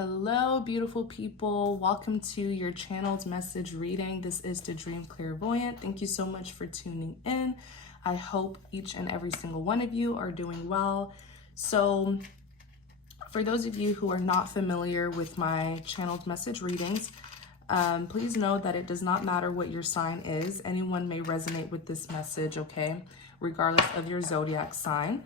Hello, beautiful people. Welcome to your channel's message reading. This is the Dream Clairvoyant. Thank you so much for tuning in. I hope each and every single one of you are doing well. So, for those of you who are not familiar with my channel's message readings, please know that it does not matter what your sign is. Anyone may resonate with this message, okay? Regardless of your zodiac sign.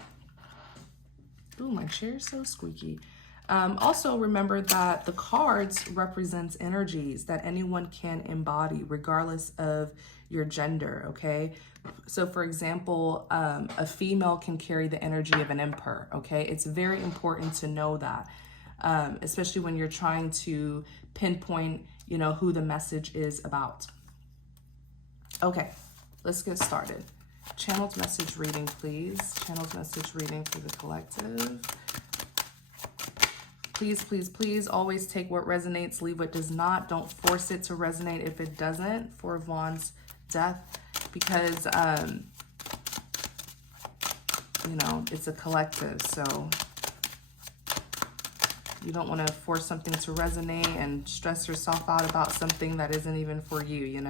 Ooh, my chair's so squeaky. Also remember that the cards represents energies that anyone can embody regardless of your gender, okay? So for example, a female can carry the energy of an emperor, okay? It's very important to know that, especially when you're trying to pinpoint, who the message is about. Okay, let's get started. Channeled message reading, please. Channeled message reading for the collective. Please, please, please always take what resonates, leave what does not. Don't force it to resonate if it doesn't. Four of Wands, death, because, it's a collective. So you don't want to force something to resonate and stress yourself out about something that isn't even for you,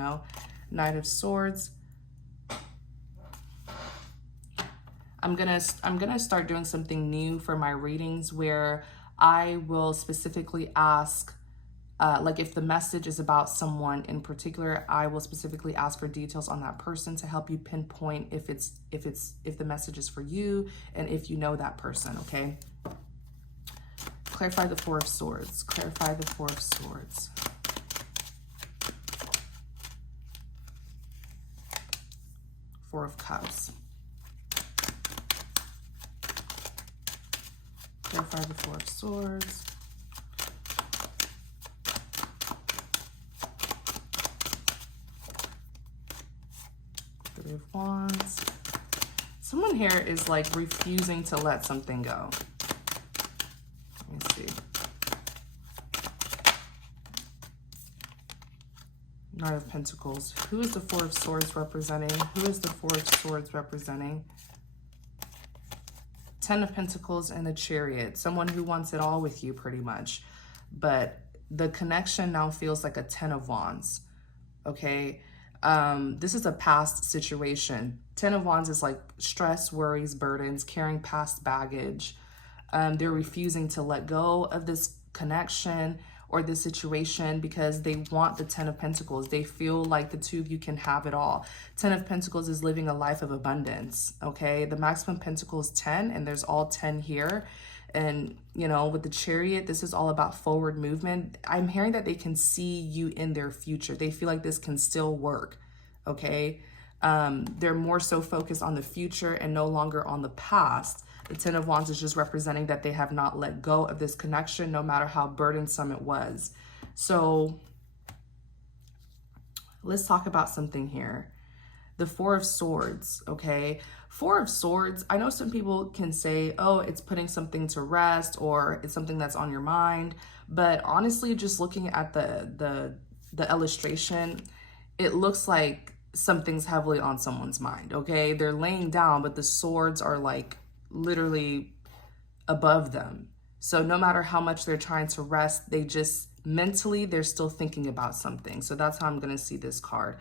Knight of Swords. I'm gonna start doing something new for my readings where I will specifically ask, like if the message is about someone in particular, I will specifically ask for details on that person to help you pinpoint if the message is for you and if you know that person, okay? Clarify the Four of Swords. Clarify the Four of Swords. Four of Cups. Clarify the Four of Swords. Three of Wands. Someone here is like refusing to let something go. Let me see. Knight of Pentacles. Who is the Four of Swords representing? Who is the Four of Swords representing? Ten of Pentacles and the Chariot. Someone who wants it all with you pretty much. But the connection now feels like a Ten of Wands. Okay? This is a past situation. Ten of Wands is like stress, worries, burdens, carrying past baggage. They're refusing to let go of this connection or this situation because they want the Ten of Pentacles. They feel like the two of you can have it all. Ten of Pentacles is living a life of abundance, okay? The maximum Pentacle is 10, and there's all 10 here. And, with the Chariot, this is all about forward movement. I'm hearing that they can see you in their future. They feel like this can still work, okay? They're more so focused on the future and no longer on the past. The Ten of Wands is just representing that they have not let go of this connection, no matter how burdensome it was. So let's talk about something here. The Four of Swords, okay? Four of Swords, I know some people can say, oh, it's putting something to rest or it's something that's on your mind. But honestly, just looking at the illustration, it looks like something's heavily on someone's mind, okay? They're laying down, but the swords are like literally above them. So no matter how much they're trying to rest, they just mentally, they're still thinking about something. So that's how I'm going to see this card.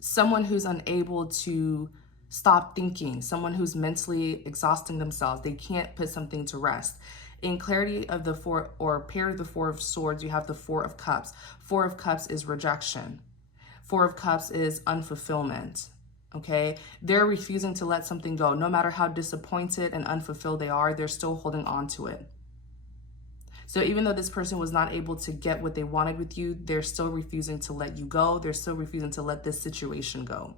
Someone who's unable to stop thinking, someone who's mentally exhausting themselves, they can't put something to rest. In clarity of the four, or paired of the Four of Swords, you have the Four of Cups. Four of Cups is rejection. Four of Cups is unfulfillment. Okay, they're refusing to let something go. No matter how disappointed and unfulfilled they are, they're still holding on to it. So even though this person was not able to get what they wanted with you, they're still refusing to let you go. They're still refusing to let this situation go.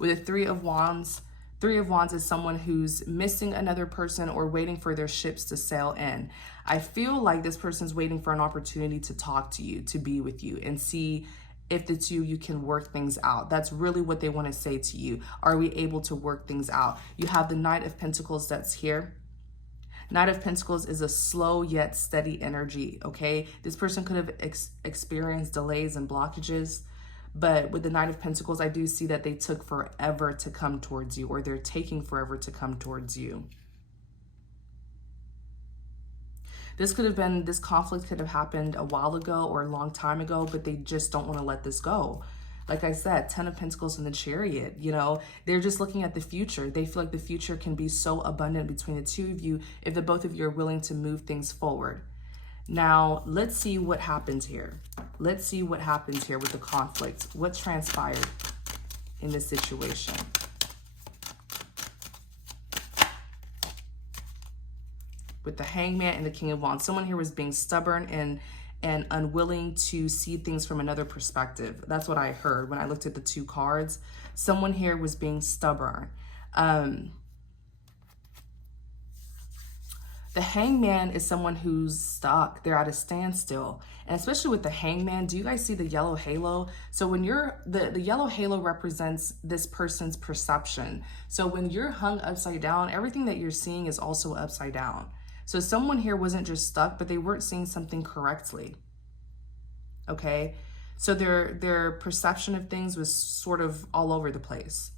With the Three of Wands is someone who's missing another person or waiting for their ships to sail in. I feel like this person's waiting for an opportunity to talk to you, to be with you, and see if the two of you can work things out. That's really what they want to say to you. Are we able to work things out? You have the Knight of Pentacles that's here. Knight of Pentacles is a slow yet steady energy, okay? This person could have experienced delays and blockages, but with the Knight of Pentacles, I do see that they took forever to come towards you, or they're taking forever to come towards you. This conflict could have happened a while ago or a long time ago, but they just don't want to let this go. Like I said, 10 of Pentacles in the Chariot, they're just looking at the future. They feel like the future can be so abundant between the two of you if the both of you are willing to move things forward. Now, let's see what happens here. Let's see what happens here with the conflict. What transpired in this situation? With the Hangman and the King of Wands, someone here was being stubborn and unwilling to see things from another perspective. That's what I heard when I looked at the two cards. Someone here was being stubborn. The Hangman is someone who's stuck. They're at a standstill. And especially with the Hangman, do you guys see the yellow halo? So when the yellow halo represents this person's perception. So when you're hung upside down, everything that you're seeing is also upside down. So someone here wasn't just stuck, but they weren't seeing something correctly. Okay? So their perception of things was sort of all over the place.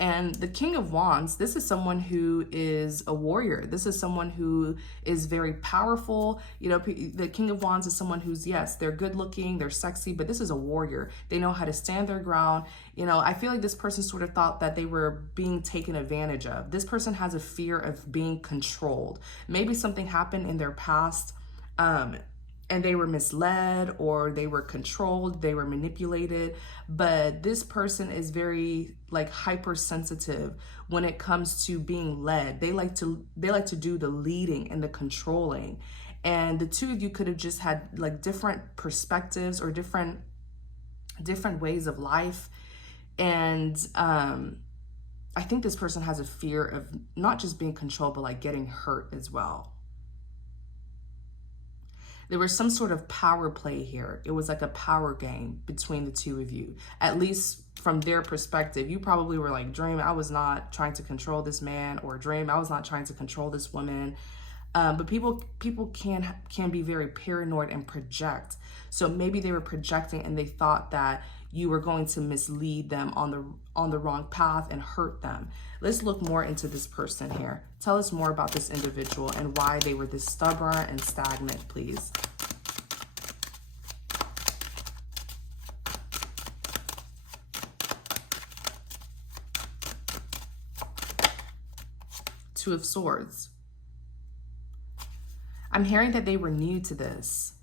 And the King of Wands, this is someone who is a warrior. This is someone who is very powerful. The King of Wands is someone who's, yes, they're good looking, they're sexy, but this is a warrior. They know how to stand their ground. I feel like this person sort of thought that they were being taken advantage of. This person has a fear of being controlled. Maybe something happened in their past, and they were misled, or they were controlled, they were manipulated. But this person is very hypersensitive when it comes to being led. They like to do the leading and the controlling. And the two of you could have just had different perspectives or different ways of life. And I think this person has a fear of not just being controlled, but getting hurt as well. There was some sort of power play here. It was like a power game between the two of you, at least from their perspective. You probably were like, Dream, I was not trying to control this man, or Dream, I was not trying to control this woman. But people can be very paranoid and project. So maybe they were projecting and they thought that you were going to mislead them on the wrong path and hurt them. Let's look more into this person here. Tell us more about this individual and why they were this stubborn and stagnant, please. Two of Swords. I'm hearing that they were new to this.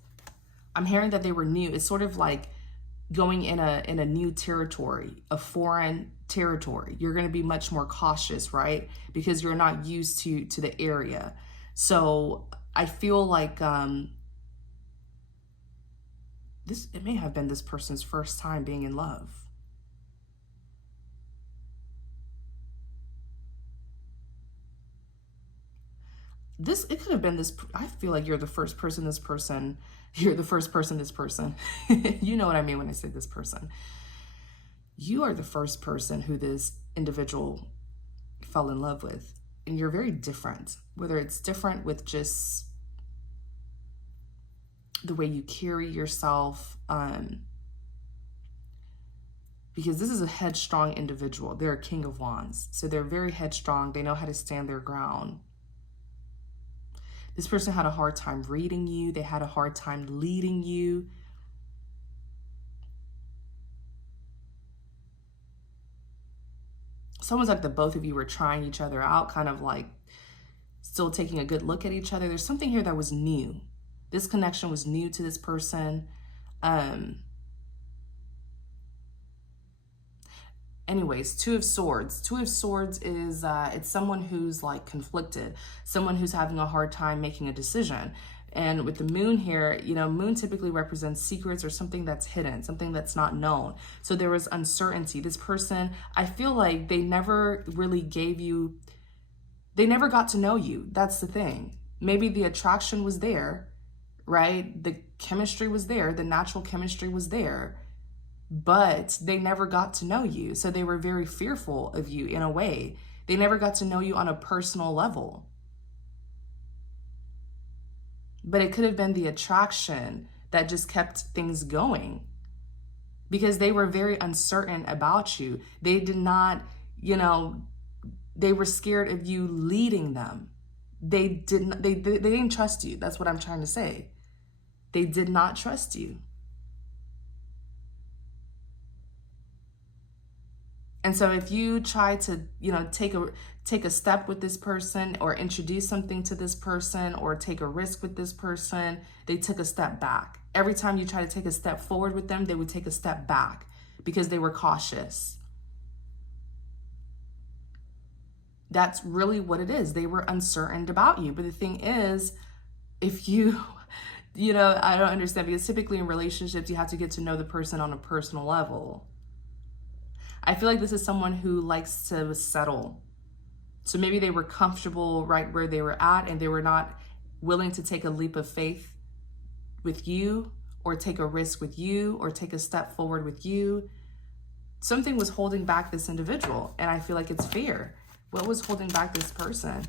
I'm hearing that they were new. It's sort of like going in a new territory, a foreign territory. You're going to be much more cautious, right? Because you're not used to the area. So I feel like it may have been this person's first time being in love. It could have been this. I feel like you're the first person this person. You're the first person this person. You know what I mean when I say this person. You are the first person who this individual fell in love with. And you're very different. Whether it's different with just the way you carry yourself. Because this is a headstrong individual. They're a King of Wands. So they're very headstrong. They know how to stand their ground. This person had a hard time reading you. They had a hard time leading you. It's almost like the both of you were trying each other out, kind of like still taking a good look at each other. There's something here that was new. This connection was new to this person. Anyways, Two of Swords. Two of Swords is, it's someone who's conflicted, someone who's having a hard time making a decision. And with the Moon here, Moon typically represents secrets or something that's hidden, something that's not known. So there was uncertainty. This person, I feel like they never really they never got to know you. That's the thing. Maybe the attraction was there, right? The chemistry was there. The natural chemistry was there. But they never got to know you. So they were very fearful of you in a way. They never got to know you on a personal level. But it could have been the attraction that just kept things going. Because they were very uncertain about you. They did not, they were scared of you leading them. They didn't trust you. That's what I'm trying to say. They did not trust you. And so if you try to, take a step with this person or introduce something to this person or take a risk with this person, they took a step back. Every time you try to take a step forward with them, they would take a step back because they were cautious. That's really what it is. They were uncertain about you. But the thing is, if you, I don't understand, because typically in relationships, you have to get to know the person on a personal level. I feel like this is someone who likes to settle. So maybe they were comfortable right where they were at and they were not willing to take a leap of faith with you or take a risk with you or take a step forward with you. Something was holding back this individual, and I feel like it's fear. What was holding back this person?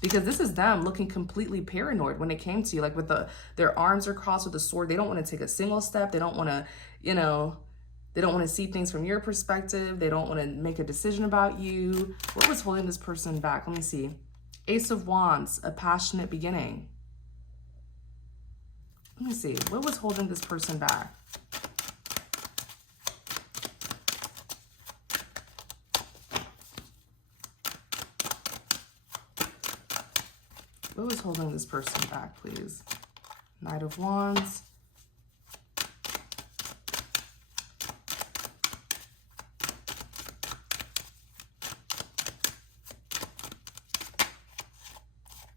Because this is them looking completely paranoid when it came to you, like with their arms are crossed with a sword. They don't want to take a single step. They don't want to, they don't want to see things from your perspective. They don't want to make a decision about you. What was holding this person back? Let me see. Ace of Wands, a passionate beginning. Let me see. What was holding this person back? What was holding this person back, please? Knight of Wands.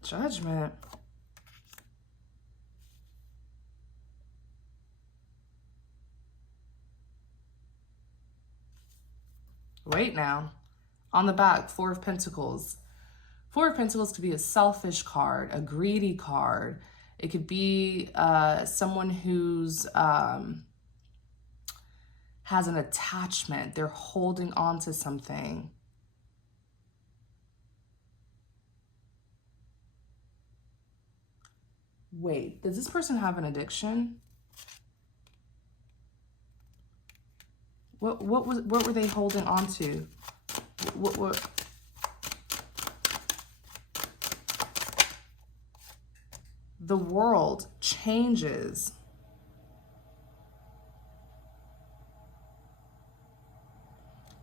Judgment. Wait now. On the back, Four of Pentacles. Four of Pentacles could be a selfish card, a greedy card. It could be someone who's has an attachment. They're holding on to something. Wait, does this person have an addiction? What were they holding on to? What The world changes.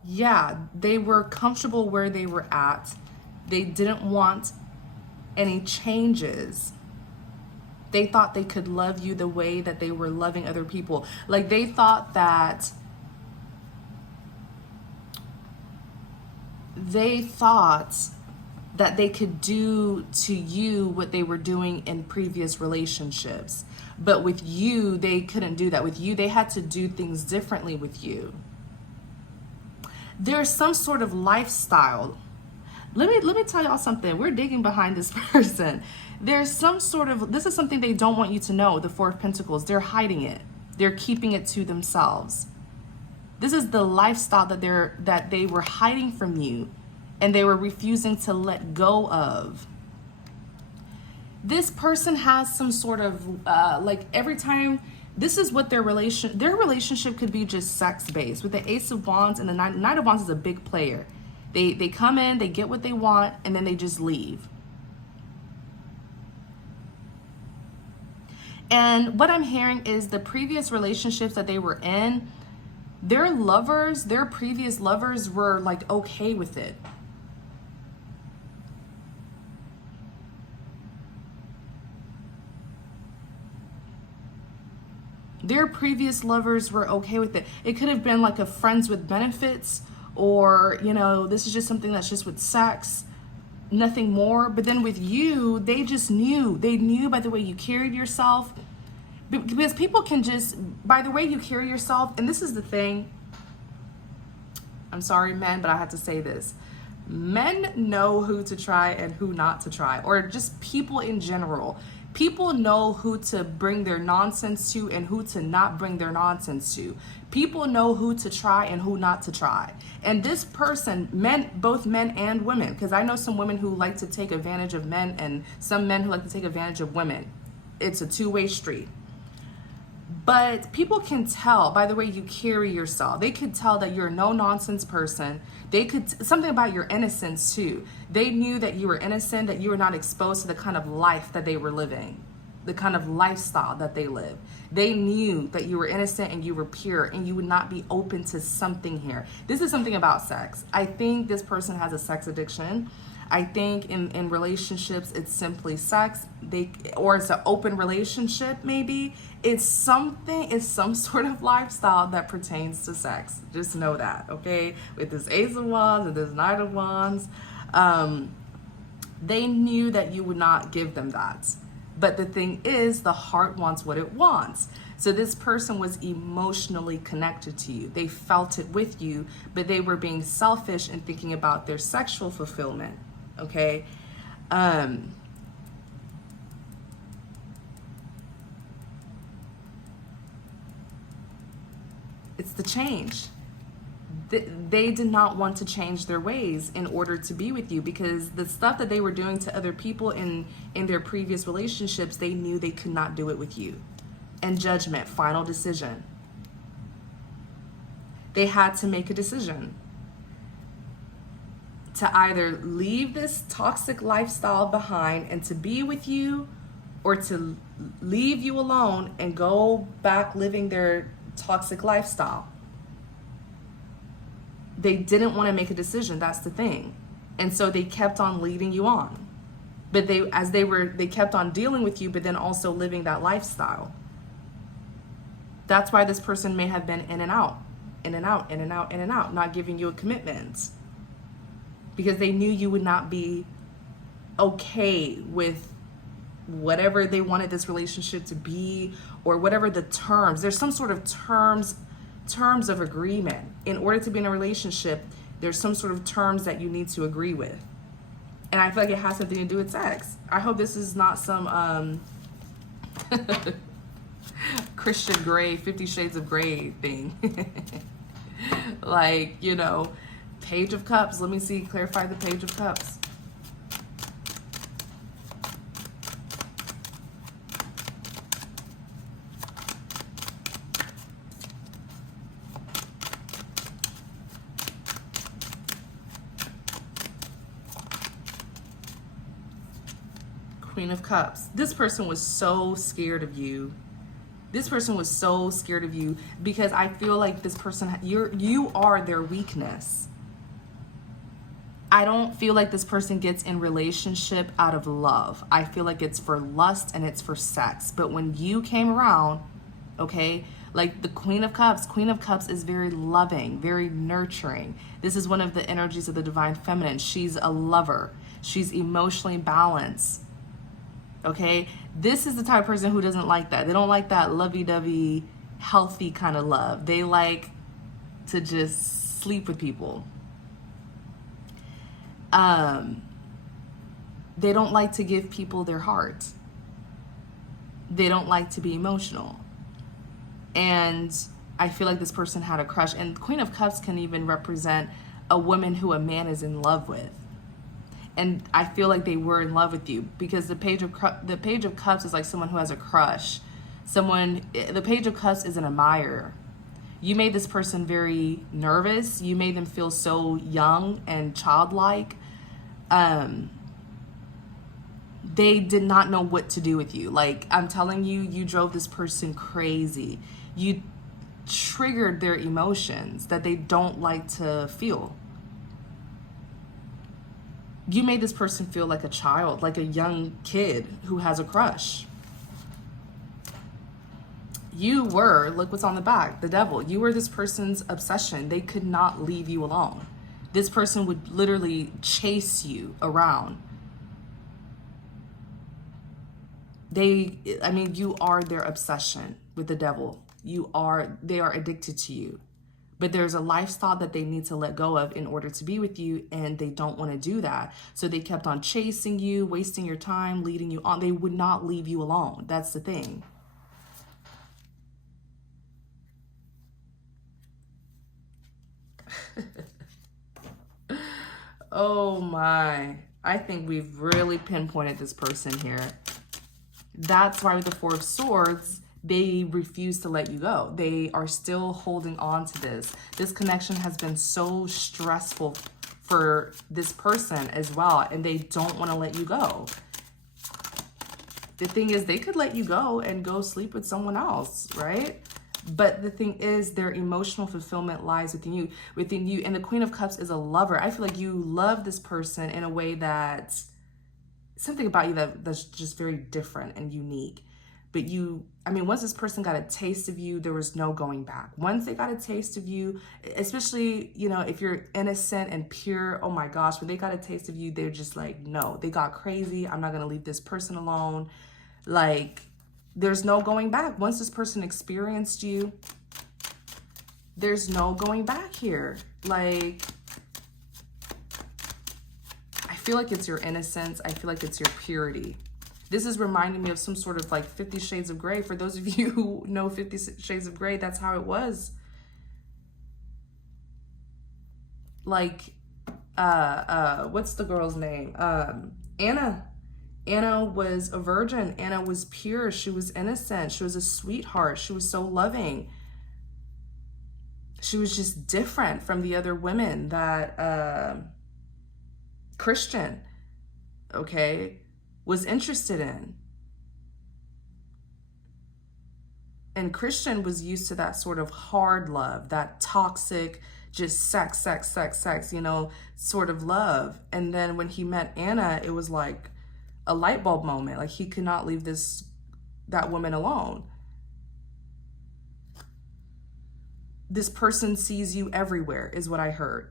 Yeah, they were comfortable where they were at. They didn't want any changes. They thought they could love you the way that they were loving other people. Like they thought that they could do to you what they were doing in previous relationships. But with you, they couldn't do that. With you, they had to do things differently with you. There's some sort of lifestyle. Let me tell y'all something. We're digging behind this person. There's some sort of, this is something they don't want you to know, the Four of Pentacles. They're hiding it. They're keeping it to themselves. This is the lifestyle that they were hiding from you and they were refusing to let go of. This person has some sort of, like every time, this is what their relationship could be just sex-based. With the Ace of Wands and the Knight of Wands is a big player. They come in, they get what they want, and then they just leave. And what I'm hearing is the previous relationships that they were in, their previous lovers were like okay with it. Their previous lovers were okay with it. It could have been like a friends with benefits, or, this is just something that's just with sex, nothing more. But then with you, they just knew. They knew by the way you carried yourself. Because people can just, by the way you carry yourself, and this is the thing, I'm sorry, men, but I have to say this. Men know who to try and who not to try, or just people in general. People know who to bring their nonsense to and who to not bring their nonsense to. People know who to try and who not to try. And this person, both men and women, because I know some women who like to take advantage of men and some men who like to take advantage of women. It's a two-way street. But people can tell by the way you carry yourself. They could tell that you're a no-nonsense person. They could, something about your innocence too. They knew that you were innocent, that you were not exposed to the kind of life that they were living, the kind of lifestyle that they live. They knew that you were innocent and you were pure and you would not be open to something here. This is something about sex. I think this person has a sex addiction. I think in relationships, it's simply sex. Or it's an open relationship, maybe. It's some sort of lifestyle that pertains to sex. Just know that, okay? With this Ace of Wands and this Knight of Wands, they knew that you would not give them that. But the thing is, the heart wants what it wants. So this person was emotionally connected to you. They felt it with you, but they were being selfish and thinking about their sexual fulfillment. Okay. It's the change. They did not want to change their ways in order to be with you, because the stuff that they were doing to other people in their previous relationships, they knew they could not do it with you. And judgment, final decision. They had to make a decision to either leave this toxic lifestyle behind and to be with you, or to leave you alone and go back living their toxic lifestyle. They didn't want to make a decision. That's the thing. And so they kept on leading you on. But they kept on dealing with you, but then also living that lifestyle. That's why this person may have been in and out, in and out, in and out, in and out, not giving you a commitment. Because they knew you would not be okay with whatever they wanted this relationship to be, or whatever the terms. There's some sort of terms of agreement. In order to be in a relationship, there's some sort of terms that you need to agree with. And I feel like it has something to do with sex. I hope this is not some Christian Grey, 50 Shades of Grey thing. Like, you know, Page of Cups. Let me see, clarify the Page of Cups. Queen of Cups. This person was so scared of you. This person was so scared of you because I feel like this person, you are their weakness. I don't feel like this person gets in relationship out of love. I feel like it's for lust and it's for sex. But when you came around, okay, like the Queen of Cups is very loving, very nurturing. This is one of the energies of the divine feminine. She's a lover. She's emotionally balanced. Okay, this is the type of person who doesn't like that. They don't like that lovey-dovey, healthy kind of love. They like to just sleep with people. They don't like to give people their heart. They don't like to be emotional. And I feel like this person had a crush. And Queen of Cups can even represent a woman who a man is in love with. And I feel like they were in love with you, because the Page of Cups is like someone who has a crush. The Page of Cups is an admirer. You made this person very nervous. You made them feel so young and childlike. They did not know what to do with you. Like, I'm telling you, you drove this person crazy. You triggered their emotions that they don't like to feel. You made this person feel like a child, like a young kid who has a crush. You were, look what's on the back, the devil. You were this person's obsession. They could not leave you alone. This person would literally chase you around. You are their obsession with the devil. They are addicted to you. But there's a lifestyle that they need to let go of in order to be with you, and they don't want to do that. So they kept on chasing you, wasting your time, leading you on. They would not leave you alone. That's the thing. Oh my. I think we've really pinpointed this person here. That's why with the Four of Swords, they refuse to let you go. They are still holding on to this. This connection has been so stressful for this person as well, and they don't want to let you go. The thing is, they could let you go and go sleep with someone else, right? But the thing is, their emotional fulfillment lies within you. And the Queen of Cups is a lover. I feel like you love this person in a way that something about you that's just very different and unique. But once this person got a taste of you, there was no going back. Once they got a taste of you, especially, if you're innocent and pure, oh my gosh, when they got a taste of you, they're just like, no, they got crazy. I'm not going to leave this person alone. Like, there's no going back. Once this person experienced you, there's no going back here. Like, I feel like it's your innocence. I feel like it's your purity. This is reminding me of some sort of like 50 Shades of Grey. For those of you who know 50 Shades of Grey, that's how it was. Like, what's the girl's name? Anna. Anna was a virgin. Anna was pure. She was innocent. She was a sweetheart. She was so loving. She was just different from the other women that Christian, was interested in. And Christian was used to that sort of hard love, that toxic, just sex, sort of love. And then when he met Anna, it was like a light bulb moment. Like, he could not leave that woman alone. This person sees you everywhere, is what I heard.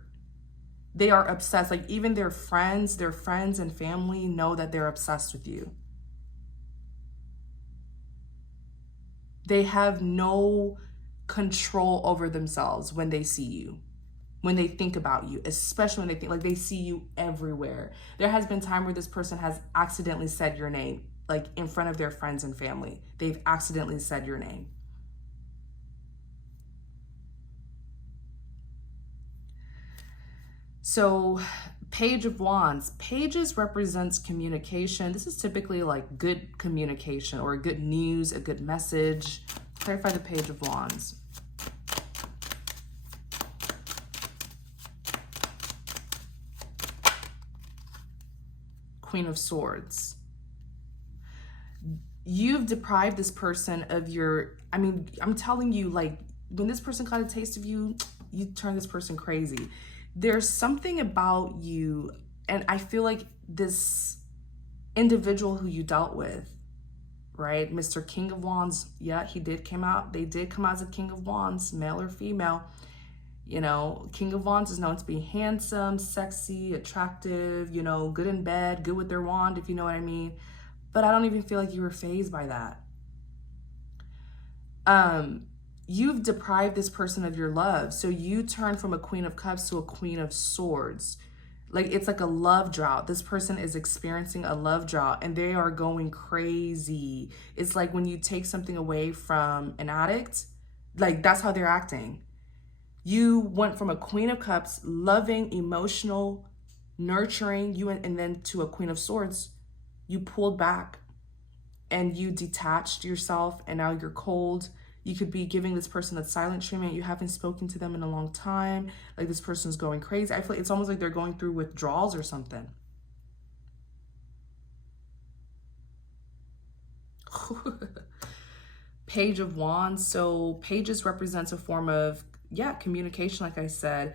They are obsessed. Like, even their friends and family know that they're obsessed with you. They have no control over themselves when they see you, when they think about you, especially when they think, like, they see you everywhere. There has been time where this person has accidentally said your name, like in front of their friends and family. They've accidentally said your name. So, Page of Wands. Pages represents communication. This is typically like good communication or good news, a good message. Clarify the Page of Wands. Queen of Swords. You've deprived this person of your, I'm telling you, like, when this person got a taste of you, you turn this person crazy. There's something about you, and I feel like this individual who you dealt with, right? Mr. King of Wands, yeah, they did come out as a King of Wands, male or female. King of Wands is known to be handsome, sexy, attractive, good in bed, good with their wand, if you know what I mean. But I don't even feel like you were fazed by that. You've deprived this person of your love. So you turn from a Queen of Cups to a Queen of Swords. Like, it's like a love drought. This person is experiencing a love drought and they are going crazy. It's like when you take something away from an addict, like, that's how they're acting. You went from a Queen of Cups, loving, emotional, nurturing, and then to a Queen of Swords. You pulled back and you detached yourself, and now you're cold. You could be giving this person a silent treatment. You haven't spoken to them in a long time. Like, this person's going crazy. I feel like it's almost like they're going through withdrawals or something. Page of Wands. So pages represents a form of, communication, like I said.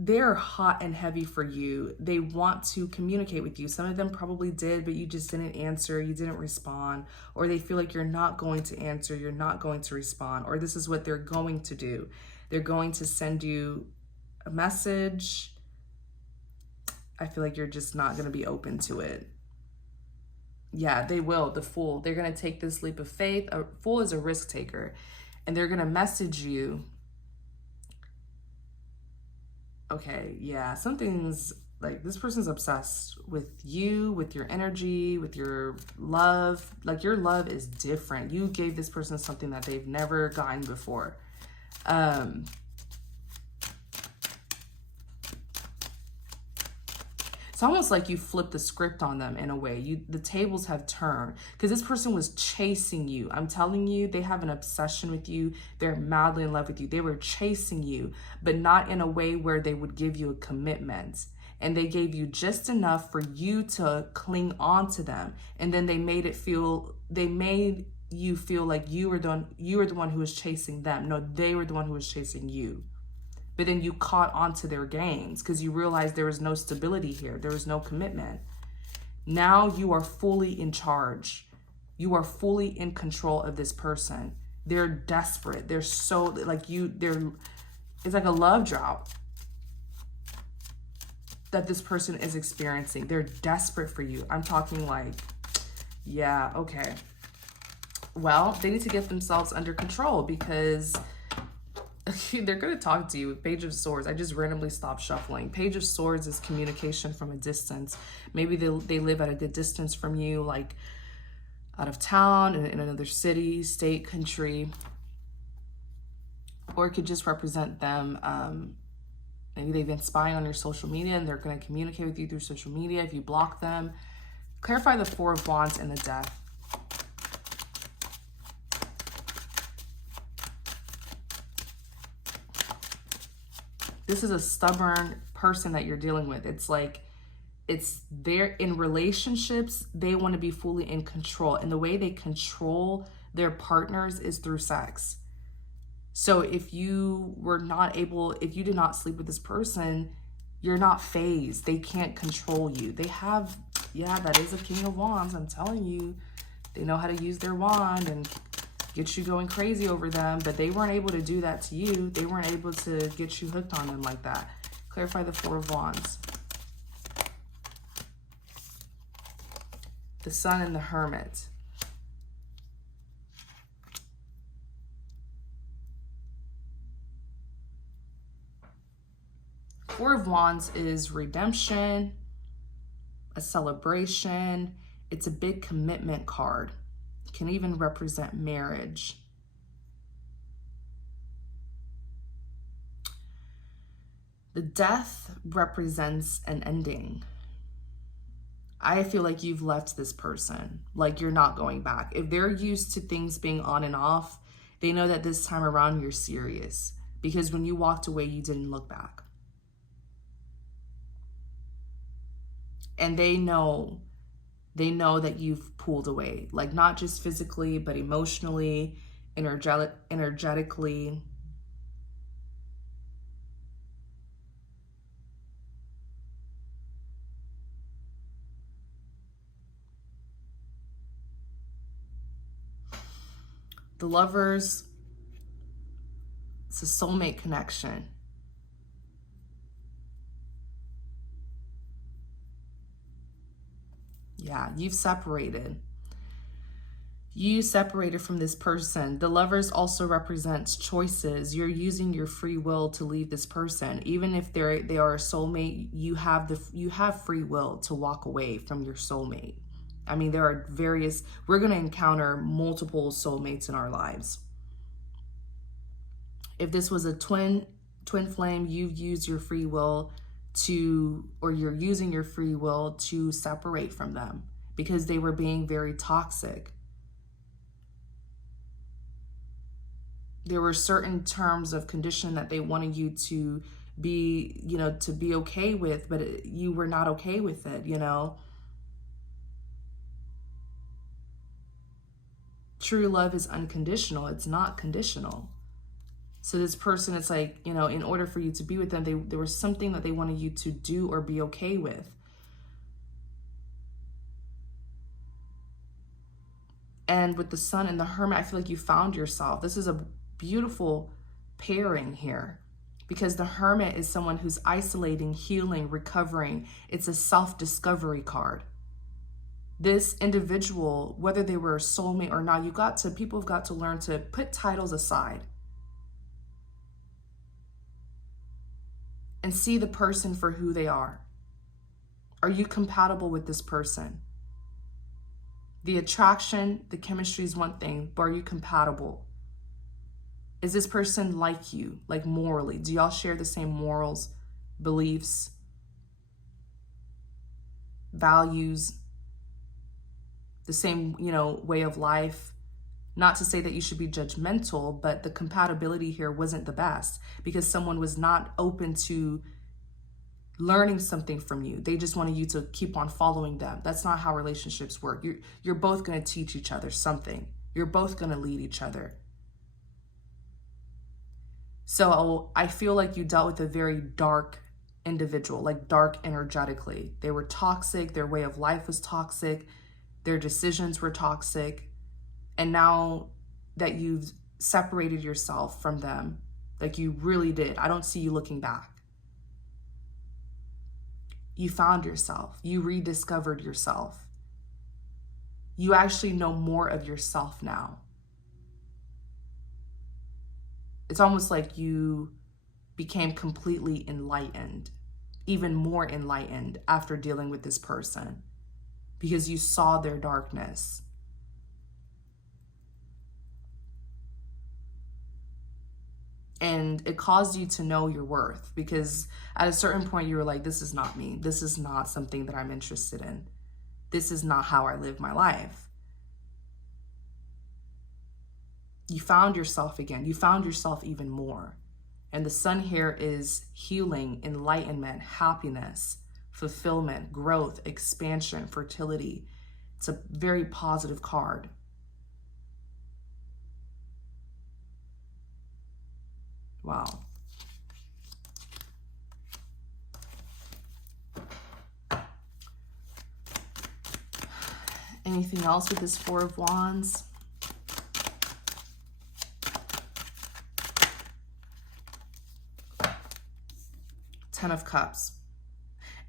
They're hot and heavy for you. They want to communicate with you. Some of them probably did, but you just didn't answer, you didn't respond, or they feel like you're not going to answer, you're not going to respond, or this is what they're going to do. They're going to send you a message. I feel like you're just not going to be open to it. Yeah, they will. The Fool. They're going to take this leap of faith. A Fool is a risk taker, and they're going to message you. Okay, yeah, something's like, this person's obsessed with you, with your energy, with your love. Like, your love is different. You gave this person something that they've never gotten before. It's almost like you flipped the script on them in a way. The tables have turned because this person was chasing you. I'm telling you, they have an obsession with you. They're madly in love with you. They were chasing you, but not in a way where they would give you a commitment. And they gave you just enough for you to cling on to them. And then they made you feel like you were the one who was chasing them. No, they were the one who was chasing you. But then you caught onto their games because you realized there was no stability here. There was no commitment. Now you are fully in charge. You are fully in control of this person. They're desperate. They're so like it's like a love drought that this person is experiencing. They're desperate for you. I'm talking like, yeah, okay. Well, they need to get themselves under control because they're going to talk to you. Page of Swords. I just randomly stopped shuffling. Page of Swords is communication from a distance. Maybe they live at a good distance from you, like out of town, in another city, state, country. Or it could just represent them. Maybe they've been spying on your social media and they're going to communicate with you through social media if you block them. Clarify the Four of Wands and the Death. This is a stubborn person that you're dealing with. It's like, they're in relationships, they want to be fully in control. And the way they control their partners is through sex. So if you did not sleep with this person, you're not phased. They can't control you. They have, yeah, that is a King of Wands. I'm telling you, they know how to use their wand and get you going crazy over them, but they weren't able to do that to you. They weren't able to get you hooked on them like that. Clarify the Four of Wands. The Sun and the Hermit. Four of Wands is redemption, a celebration. It's a big commitment card. Can even represent marriage. The Death represents an ending. I feel like you've left this person, like you're not going back. If they're used to things being on and off, they know that this time around you're serious because when you walked away, you didn't look back. And they know that you've pulled away, like not just physically, but emotionally, energetically. The Lovers, it's a soulmate connection. Yeah, you've separated. You separated from this person. The Lovers also represents choices. You're using your free will to leave this person. Even if they are a soulmate, you have free will to walk away from your soulmate. I mean, we're going to encounter multiple soulmates in our lives. If this was a twin flame, you've used your free will you're using your free will to separate from them because they were being very toxic. There were certain terms of condition that they wanted you to be, to be okay with, but you were not okay with it, True love is unconditional. It's not conditional. So this person, it's like, in order for you to be with them, there was something that they wanted you to do or be okay with. And with the Sun and the Hermit, I feel like you found yourself. This is a beautiful pairing here because the Hermit is someone who's isolating, healing, recovering. It's a self-discovery card. This individual, whether they were a soulmate or not, people have got to learn to put titles aside and see the person for who they are. Are you compatible with this person? The attraction, the chemistry is one thing, but are you compatible? Is this person like you, like morally? Do y'all share the same morals, beliefs? values, the same, way of life. Not to say that you should be judgmental, but the compatibility here wasn't the best because someone was not open to learning something from you. They just wanted you to keep on following them. That's not how relationships work. You're both going to teach each other something. You're both going to lead each other. So I feel like you dealt with a very dark individual, like dark energetically. They were toxic. Their way of life was toxic. Their decisions were toxic. And now that you've separated yourself from them, like you really did, I don't see you looking back. You found yourself. You rediscovered yourself. You actually know more of yourself now. It's almost like you became completely enlightened, even more enlightened after dealing with this person because you saw their darkness. And it caused you to know your worth because at a certain point you were like, this is not me. This is not something that I'm interested in. This is not how I live my life. You found yourself again. You found yourself even more. And the sun here is healing, enlightenment, happiness, fulfillment, growth, expansion, fertility. It's a very positive card. Wow. Anything else with this Four of Wands? Ten of Cups.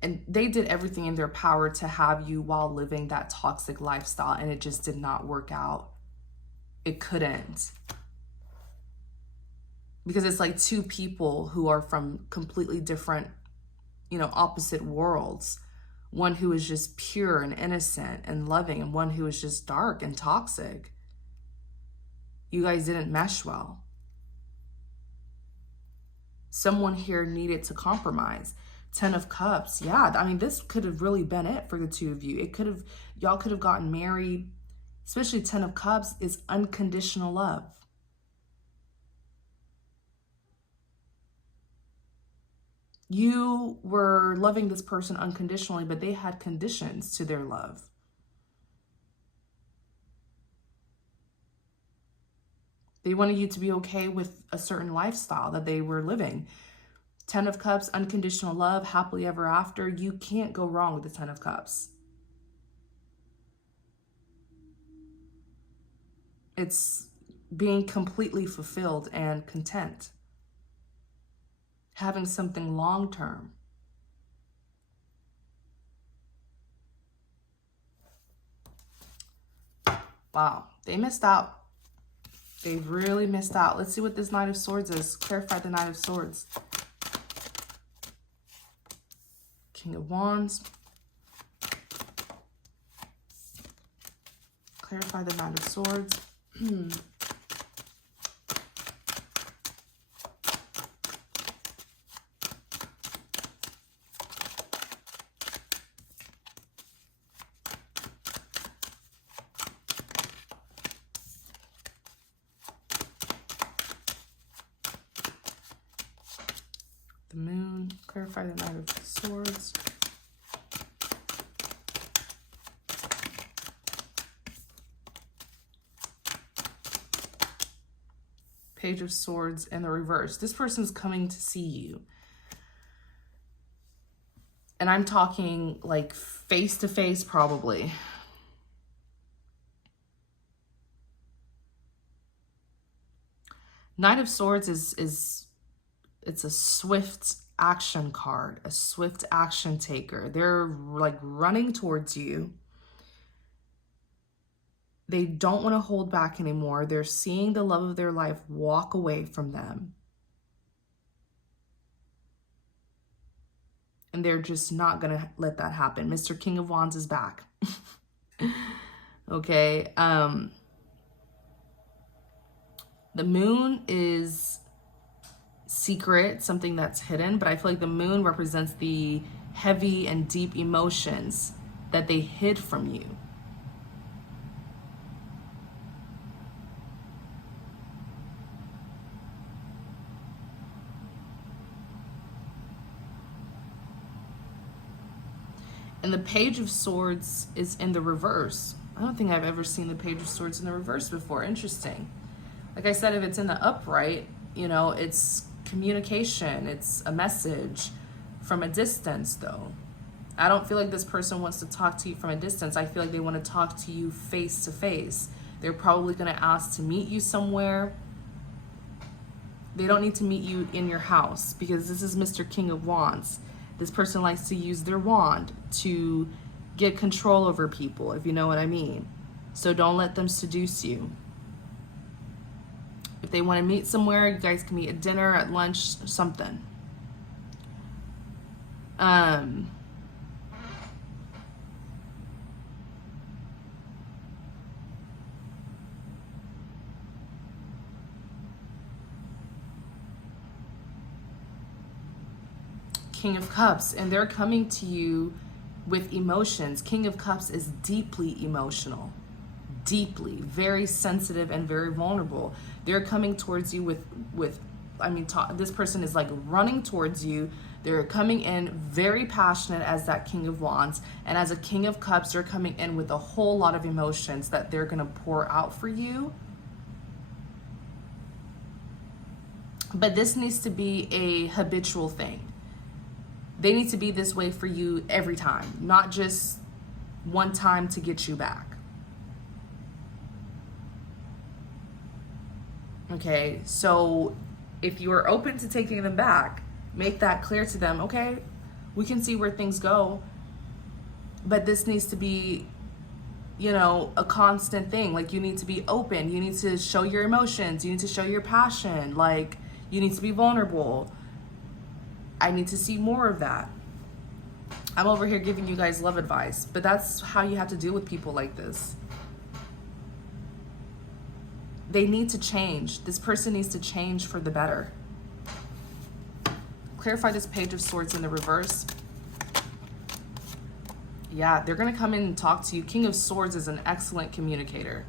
And they did everything in their power to have you while living that toxic lifestyle, and it just did not work out. It couldn't. Because it's like two people who are from completely different, opposite worlds. One who is just pure and innocent and loving, and one who is just dark and toxic. You guys didn't mesh well. Someone here needed to compromise. Ten of Cups. Yeah, I mean, this could have really been it for the two of you. Y'all could have gotten married. Especially Ten of Cups is unconditional love. You were loving this person unconditionally, but they had conditions to their love. They wanted you to be okay with a certain lifestyle that they were living. Ten of Cups, unconditional love, happily ever after. You can't go wrong with the Ten of Cups. It's being completely fulfilled and content. Having something long-term. Wow, they missed out. They really missed out. Let's see what this Knight of Swords is. Clarify the Knight of Swords. King of Wands. Clarify the Knight of Swords. The Moon. Clarify the Knight of Swords. Page of Swords in the reverse. This person's coming to see you. And I'm talking like face to face probably. Knight of Swords it's a swift action card, a swift action taker. They're like running towards you. They don't want to hold back anymore. They're seeing the love of their life walk away from them. And they're just not going to let that happen. Mr. King of Wands is back. Okay. The Moon is secret, something that's hidden, but I feel like the Moon represents the heavy and deep emotions that they hid from you. And the Page of Swords is in the reverse. I don't think I've ever seen the Page of Swords in the reverse before. Interesting. Like I said, if it's in the upright, you know, it's communication. It's a message from a distance, though. I don't feel like this person wants to talk to you from a distance. I feel like they want to talk to you face to face. They're probably going to ask to meet you somewhere. They don't need to meet you in your house because this is Mr. King of Wands. This person likes to use their wand to get control over people, if you know what I mean. So don't let them seduce you. If they want to meet somewhere, you guys can meet at dinner, at lunch, something. King of Cups, and they're coming to you with emotions. King of Cups is deeply emotional, deeply, very sensitive and very vulnerable. They're coming towards you this person is like running towards you. They're coming in very passionate as that King of Wands, and as a King of Cups, they're coming in with a whole lot of emotions that they're gonna pour out for you. But this needs to be a habitual thing. They need to be this way for you every time, not just one time to get you back. Okay, so if you are open to taking them back, make that clear to them. Okay, we can see where things go, but this needs to be, you know, a constant thing. Like, you need to be open. You need to show your emotions. You need to show your passion. Like, you need to be vulnerable. I need to see more of that. I'm over here giving you guys love advice, but that's how you have to deal with people like this. They need to change. This person needs to change for the better. Clarify this Page of Swords in the reverse. Yeah, they're going to come in and talk to you. King of Swords is an excellent communicator.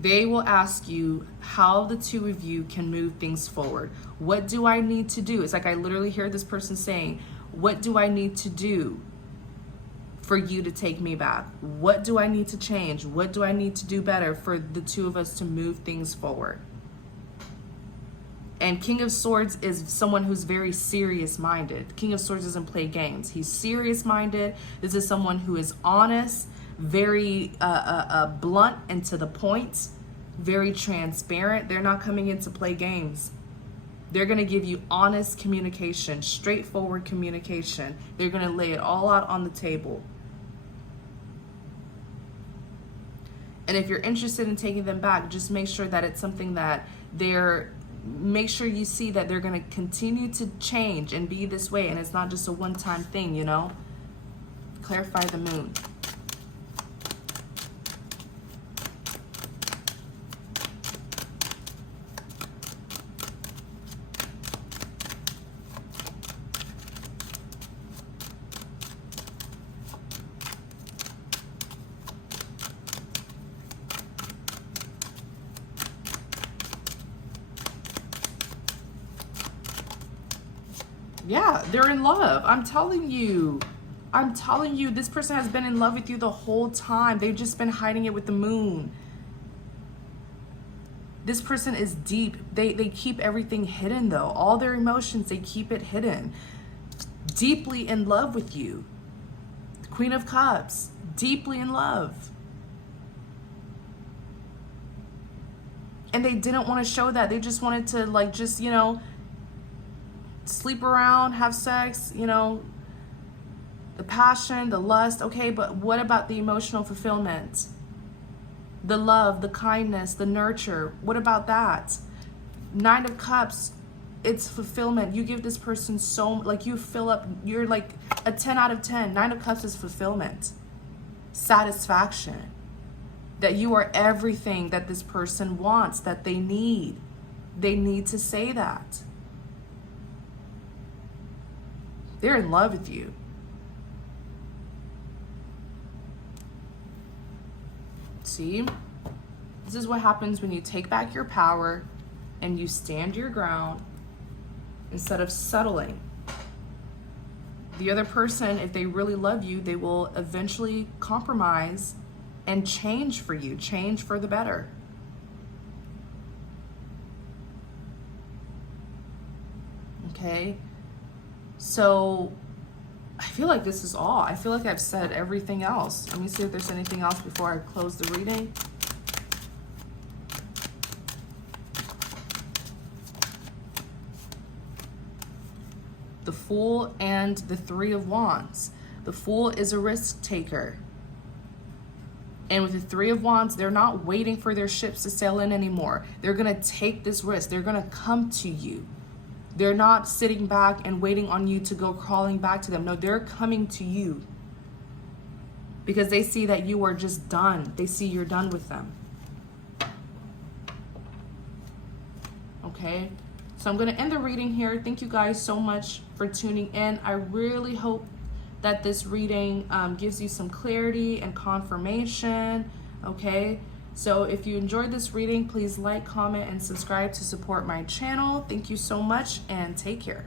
They will ask you how the two of you can move things forward. What do I need to do? It's like I literally hear this person saying, what do I need to do for you to take me back? What do I need to change? What do I need to do better for the two of us to move things forward? And King of Swords is someone who's very serious-minded. King of Swords doesn't play games. He's serious-minded. This is someone who is honest, very blunt and to the point, very transparent. They're not coming in to play games. They're going to give you honest communication, straightforward communication. They're going to lay it all out on the table. And if you're interested in taking them back, just make sure that it's something that make sure you see that they're going to continue to change and be this way. And it's not just a one-time thing, you know? Clarify the Moon. Yeah, they're in love. I'm telling you, this person has been in love with you the whole time. They've just been hiding it with the Moon. This person is deep. They keep everything hidden, though. All their emotions, they keep it hidden. Deeply in love with you. Queen of Cups, deeply in love. And they didn't want to show that. They just wanted to, like, just, you know, sleep around, have sex, you know, the passion, the lust. Okay, but what about the emotional fulfillment? The love, the kindness, the nurture. What about that? Nine of Cups, it's fulfillment. You give this person so, like, you fill up, you're like a 10 out of 10. Nine of Cups is fulfillment, satisfaction, that you are everything that this person wants, that they need. They need to say that. They're in love with you. See? This is what happens when you take back your power and you stand your ground instead of settling. The other person, if they really love you, they will eventually compromise and change for you, change for the better. Okay? So I feel like this is all. I feel like I've said everything else. Let me see if there's anything else before I close the reading. The Fool and the Three of Wands. The Fool is a risk taker. And with the Three of Wands, they're not waiting for their ships to sail in anymore. They're going to take this risk. They're going to come to you. They're not sitting back and waiting on you to go crawling back to them. No, they're coming to you because they see that you are just done. They see you're done with them. Okay? So I'm going to end the reading here. Thank you guys so much for tuning in. I really hope that this reading gives you some clarity and confirmation. Okay? So if you enjoyed this reading, please like, comment, and subscribe to support my channel. Thank you so much and take care.